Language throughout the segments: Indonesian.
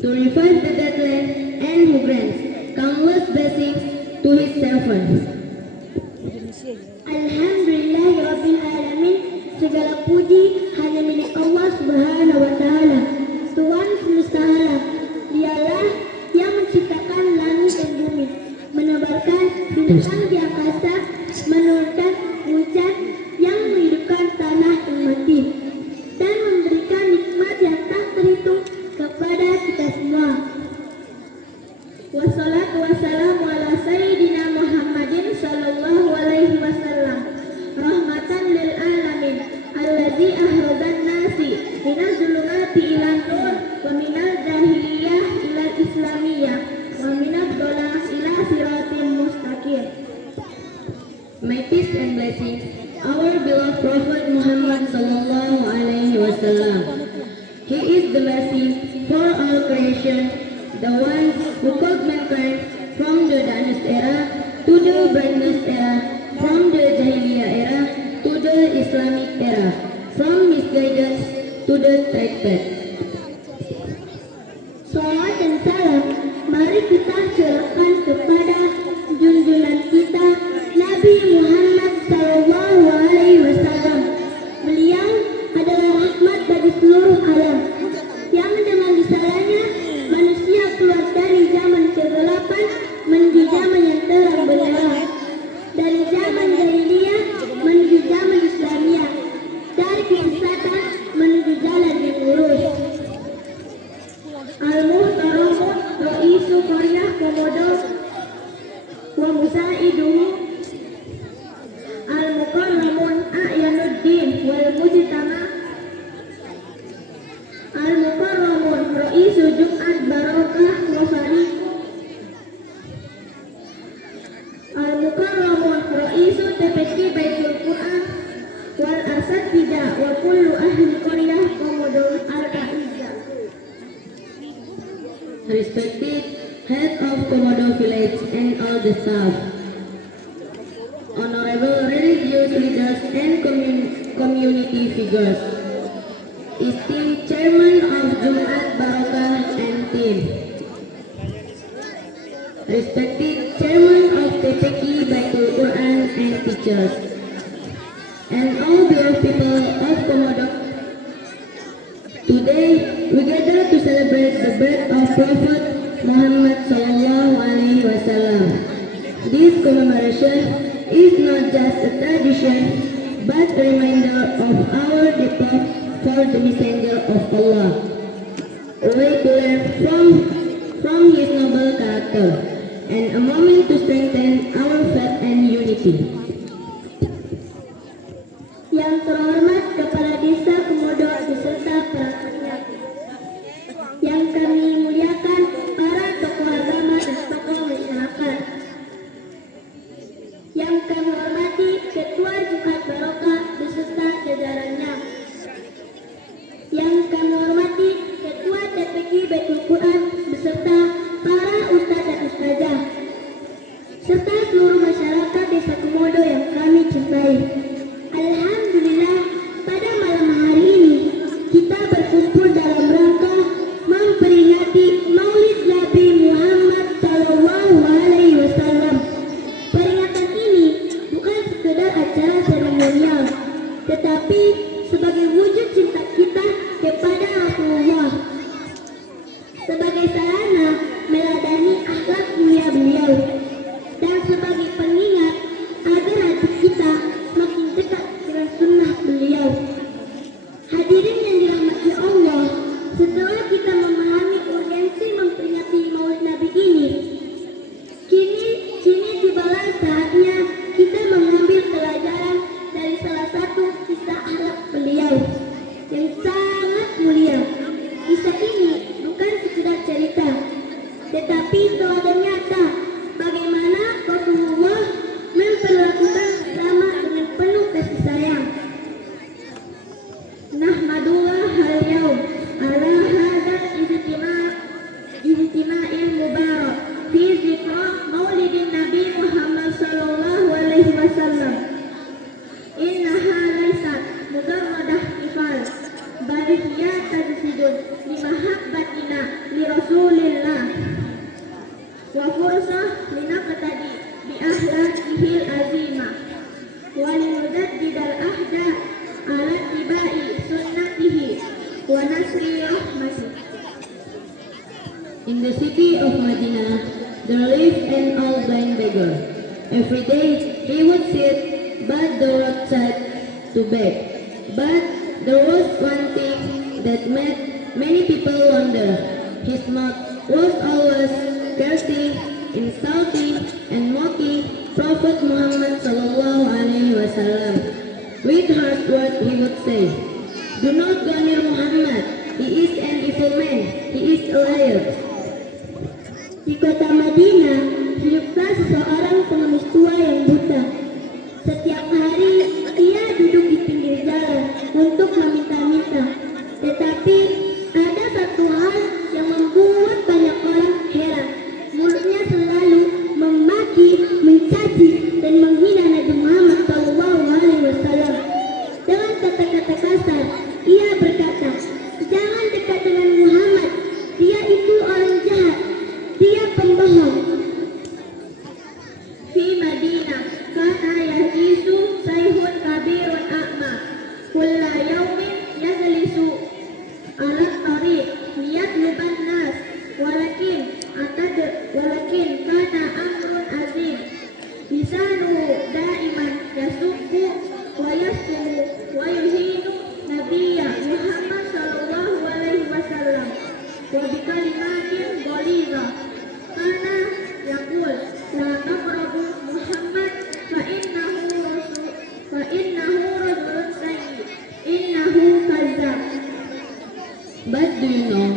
To revive the dead land and who grants countless blessings to his servants. Alhamdulillahirabbil alamin. Segala puji hanya milik Allah Subhanahu wa taala, Tuhan semesta alam. Dialah yang menciptakan langit dan bumi, menebarkan bintang di angkasa, menurunkan hujan yang menghidupkan tanah yang mati, dan memberikan nikmat yang tak terhitung kepada kita semua. Wassalatu wassalamu ala sayyidina Muhammadin sallallahu alaihi wasallam, rahmatan lil alamin, allazi ahradan nasi minaz zulumati ila nur wa minal jahiliyah ila islamiyah wa minad dhalal ila siratin mustaqim. May peace and blessings our beloved Prophet Muhammad sallallahu alaihi wasallam. He is the mercy for all creation, the one who called mankind from the darkness era to the brightness era, from the Jahiliyah era to the Islamic era, from misguidance to the right path. Salawat dan salam mari kita curahkan kepada junjungan kita Nabi Muhammad sallallahu alaihi wasallam. Beliau adalah rahmat bagi seluruh alam, yang dengan risalahnya manusia keluar dari zaman kegelapan menuju zaman yang terang benderang, dari zaman jahiliyah menuju zaman Islamiyah, dari kesesatan menuju jalan yang lurus. Al-Muhtaramun Ra'isu Qaryah Komodo wa Musaiduhu Al-Mukarramun A'yanuddin wal Mujtama Al-Mukarramun Ra'isu Jum'at Barokah wa Fariqu Al-Mukarramun Ra'isu TPQ Baitul Quran wal Asatidah wa kullu ahli Qaryah Komodo Al-Qa'idah. Respected head of Komodo village and all the staff, honorable religious leaders and community figures, esteemed chairman of Jumat Barokah and team, respected chairman of TPQ Baitul Quran and teachers, and all beloved people of Komodo. Today we gather to celebrate the birth of Prophet Muhammad sallallahu alaihi wasallam. This commemoration is not just a tradition, but a reminder of our devotion for the messenger of Allah, a way to learn from his noble character, and a moment to strengthen our faith and unity. Yang terhormat Kepala Desa Komodo beserta perangkatnya, yang kami muliakan para tokoh agama dan tokoh masyarakat, yang kami hormati Ketua Jumat Barokah beserta jajarannya, yang kami hormati Ketua TPQ Baitul Quran beserta para ustadz dan ustazah, serta seluruh masyarakat Desa Komodo yang kami cintai. Alhamdulillah, pada malam hari ini kita berkumpul dalam rangka memperingati Maulid Nabi Muhammad sallallahu alaihi wasallam. Peringatan ini bukan sekedar acara seremonial, tetapi sebagai wujud cinta kita kepada Rasulullah, sebagai sarana meladani akhlak mulia beliau, dan sebagai pengingat agar hati kita semakin dekat dengan sunnah beliau. Hadirin yang dirahmati Allah, setelah kita memahami urgensi memperingati Maulid Nabi ini, kini tibalah saatnya kita mengambil pelajaran dari salah satu kisah akhlak beliau yang sangat mulia. Kisah ini bukan sekedar cerita, tetapi teladan nyata bagaimana Rasulullah memperlakukan sesama dengan penuh kasih sayang. Nahmadullah al-yawm ala hadzal ijtima'il mubarak fi dzikra Maulidin Nabi Muhammad sallallahu alaihi wasallam. Innaha laysat mujarradah risalatihi al-azimah wa linujaddidal ahda ala tibai sunnatihi wa nasri rahmatih. In the city of Medina, there lived an old blind beggar. Every day he would sit by the roadside to beg. But there was one thing that made many people wonder. His mouth was always cursing, insulting, and mocking Prophet Muhammad sallallahu alaihi wasallam. With harsh words he would say, "Do not go near Muhammad. He is an evil man. He is a liar." Di kota Madinah hiduplah seseorang pengemis tua yang buta. Setiap hari ia duduk di pinggir jalan untuk meminta-minta. Tetapi ada satu hal yang membuat banyak orang heran. Mulutnya selalu memaki, mencaci, dan menghina Nabi Muhammad SAW. Dengan kata-kata kasar, ia berkata, "Jangan dekat dengan Muhammad. Dia itu orang jahat. Dia pembohong." Fi Madinah kana yahdisu sayhun kabirun a'ma kulla yawmin yajlisu ala tariq liyatluban nas walakin kana amrun azim lisanu daiman yasubbu wa yasmu wa yuhinu nabiyya Muhammad sallallahu alaihi wasallam wa bikalimatin ghalidha kana yaqul la taqrabu Muhammad fa innahu rajulun sayyi innahu kazzab. But do you know,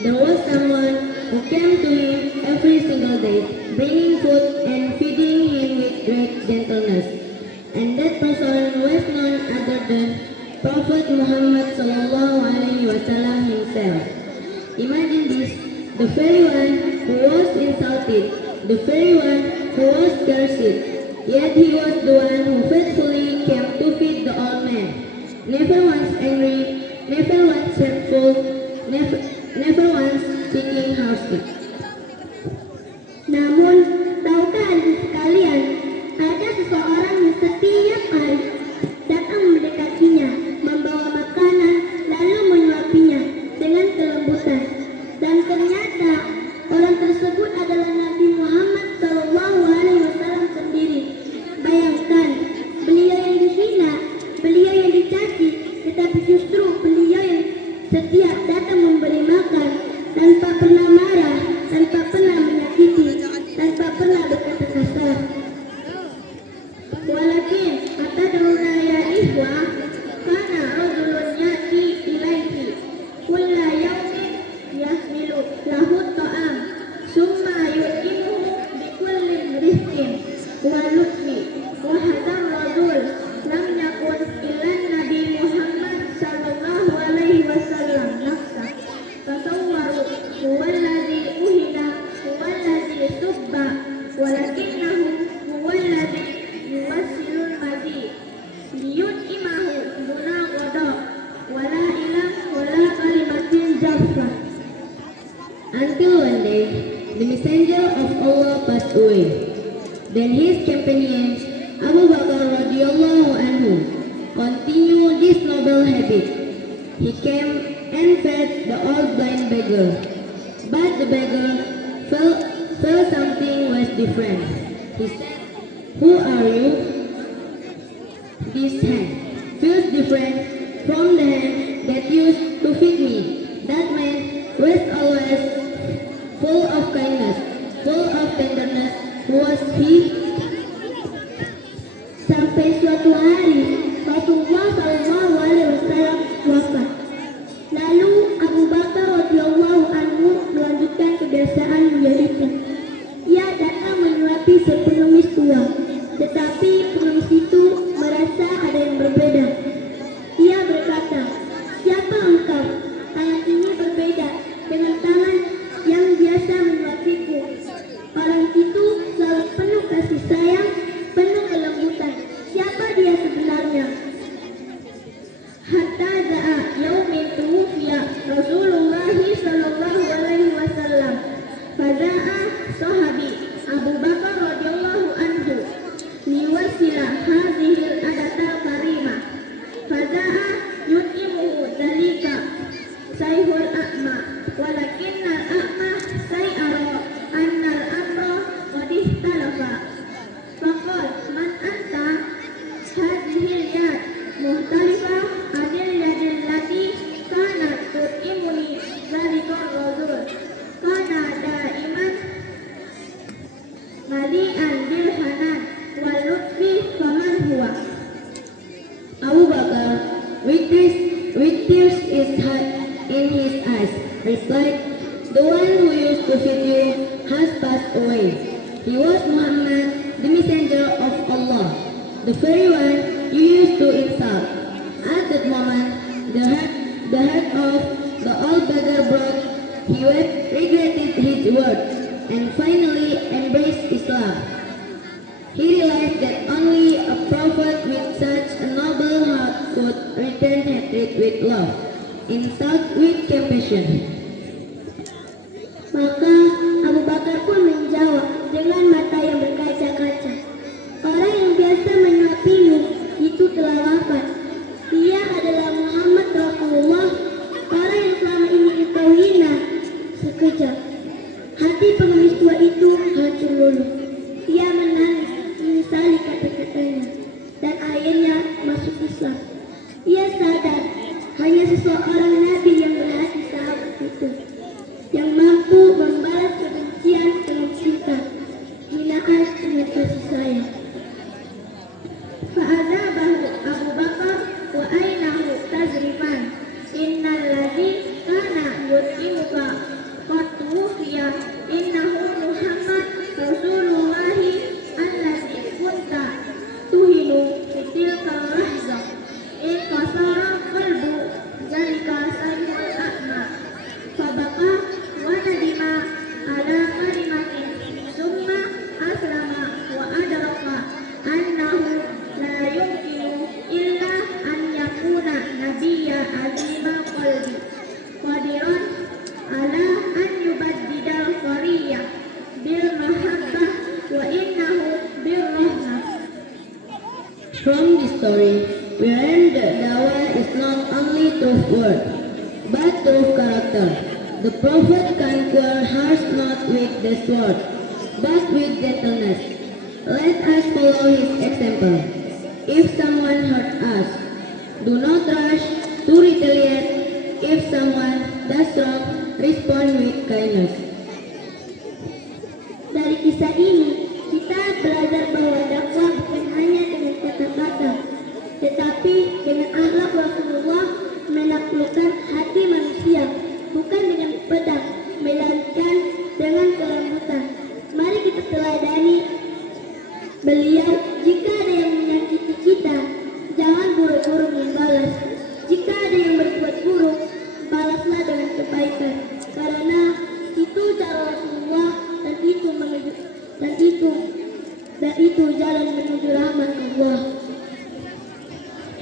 there was someone who came to him every single day, bringing food and feeding him with great gentleness. And that person was none other than Prophet Muhammad sallallahu alaihi wasallam himself. Imagine this, the very one who was insulted, the very one who was cursed, yet he was the one who faithfully came to feed the old man. Never once angry, never once hurtful, never once speaking harshly. Namun, tahukah Anda sekalian, ada seseorang yang setiap hari datang mendekatinya, membawa makanan, lalu menyuapinya dengan kelembutan. Dan ternyata orang tersebut adalah Nabi Muhammad SAW sendiri. Bayangkan, beliau yang dihina, beliau yang dicaci, tetapi justru beliau yang setiap datang memberi makan, tanpa pernah marah, tanpa pernah menyakiti, tanpa pernah berkata kasar. Walakin atadruna ya ikhwah, kana rajulun yati ilaihi kulla yawmin yahmilu lahu ta'am summa yu'imuhu bikulli rizqin wa lutfi wa hadzal rajul lam yakun illa Nabi Muhammad sallallahu alaihi wasallam nafsa. Tasawwaru huwa alladhi uhina huwa alladhi subba walakinnahu huwa alladhi yuwassilul madi liyut'imahu duna qada wala ilah wala kalimatin jaffa. Until one day, the messenger of Allah passed away. Then his companion, Abu Bakr radhiyallahu anhu, continued this noble habit. He came and fed the old blind beggar. But the beggar felt something was different. He said, "Who are you?" "This hand feels different from the hand that used to feed me." That man was always full of kindness, full of tenderness. Who was he? Sampai suatu hari Rasulullah SAW wafat. Lalu Abu Bakar radhiyallahu anhu melanjutkan kebiasaan beliau itu. Ia datang menyuapi si pengemis tua, tetapi pengemis itu merasa ada yang berbeda. Ia berkata, "Siapa engkau? Tangan ini berbeda dengan tangan yang biasa menyuapiku." Orang itu selalu penuh kasih sayang, penuh kelembutan. Siapa dia sebenarnya? Hatta za'a yaumin tuwfiya Rasulullah sallallahu alaihi wasallam. Faza'a sahabi Abu Bakar radhiyallahu anhu replied, "The one who used to feed you has passed away. He was Muhammad, the messenger of Allah, the very one you used to insult." At that moment, the heart of the old beggar broke. He regretted his words and finally embraced Islam. He realized that only a prophet with such a noble heart could return hatred with love, insult with compassion. Maka Abu Bakar pun menjawab dengan mata yang berkaca-kaca, "Orang yang biasa menyuapimu itu telah wafat. Dia adalah Muhammad Rasulullah, orang yang selama ini engkau hina." Sekejap, hati pengemis tua itu hancur luluh. Ia menangis, menyesali kata-katanya, dan akhirnya masuk Islam. Ia sadar hanya seseorang Nabi yang berhati sahabat itu, yang mampu membalas kebencian dengan cinta, hinaan dengan kasih sayang. Fa'adzabahu Abu Bakar wa ainahu tazrifan. Innal ladzi kana yut'imuka qad tuwfiya innahu Muhammad Rasulullahi alladzi kunta tuhinu tilka lahzah. In kasara qalbu zalika sayyul a'ma. Fabaka wa nadima ala kalimatin summa aslama wa adraka annahu la yumkinu illa an yakuna nabiyya azima qalbi qadiran ala an yubaddidal qariyah bil mahabbah wa innahu bir rahmah. From this story, we learn that dawah is not only through word, but through character. The Prophet conquered hearts not with the sword, but with gentleness. Let us follow his example. If someone hurt us, do not rush to retaliate. If someone does wrong, respond with kindness. Dari kisah ini, kita belajar bahwa dakwah bukan hanya dengan kata-kata, tetapi dengan akhlak Rasulullah, menaklukkan hati manusia, bukan dengan pedang, melainkan dengan kelembutan. Mari kita teladani beliau. Jika ada yang menyakiti kita, jangan buru-buru membalas. Jika ada yang berbuat buruk, balaslah dengan kebaikan, karena itu cara Rasulullah, dan itu jalan menuju rahmat Allah.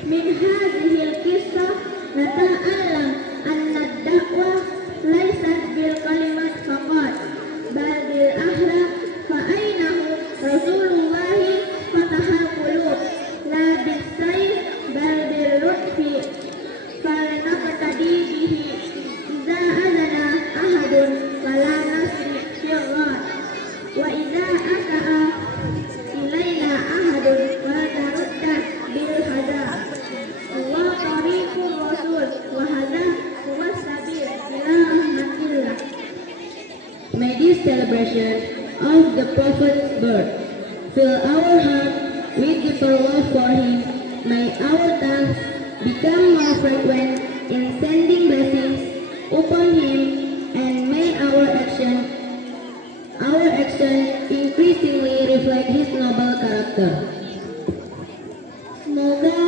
Min hadhil qissah nata'allam anna ad-da'wah laysat bil kalimat faqat, bal bil akhlaq. Fa ainahu Rasulullah fatahal qulub, la bis sayf bal bil lutfi. Falnaqtadi bihi idza adana ahadun fala nasri sirrat, wa idza asa'a ilaina ahadun fala narudda bil hada. Allah tariqur rasul wa hada huwa sabil ila rahmatillah. May this celebration of the Prophet's birth fill our heart with deeper love for him. May our tongues become more frequent in sending blessings upon him, and may our action increasingly reflect his noble character. Semoga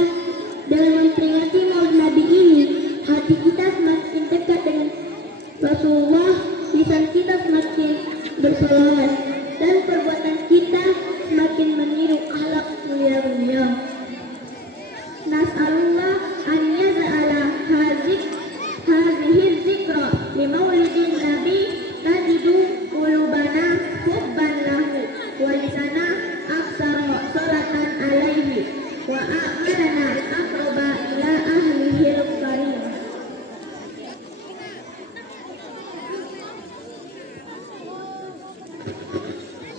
dalam memperingati Maulid Nabi ini, hati kita semakin dekat dengan Rasulullah, lisan kita semakin bersolawat, dan perbuatan kita semakin meniru akhlak mulia beliau. Nas'alullah an yaz'ala hadhihi dzikra li maulidin nabi tajidu qulubana hubban lahu wa lisana aksara salatan alaihi wa a'malana aqraba ila ahlihil karim.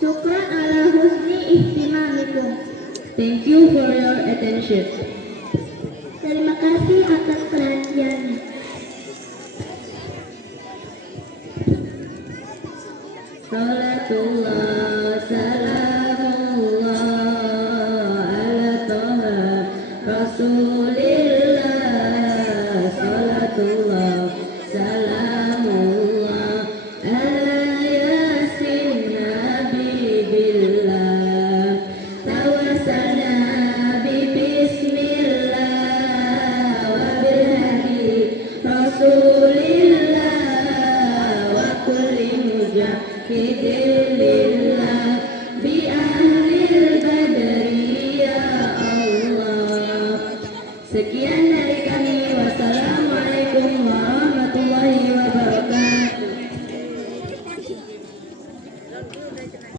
Syukran ala husni ihtimamikum. Thank you for your attention. Terima kasih atas perhatiannya. Salatullah, salamullah ala Taha Rasulillah. Salatullah, salamullah في ظل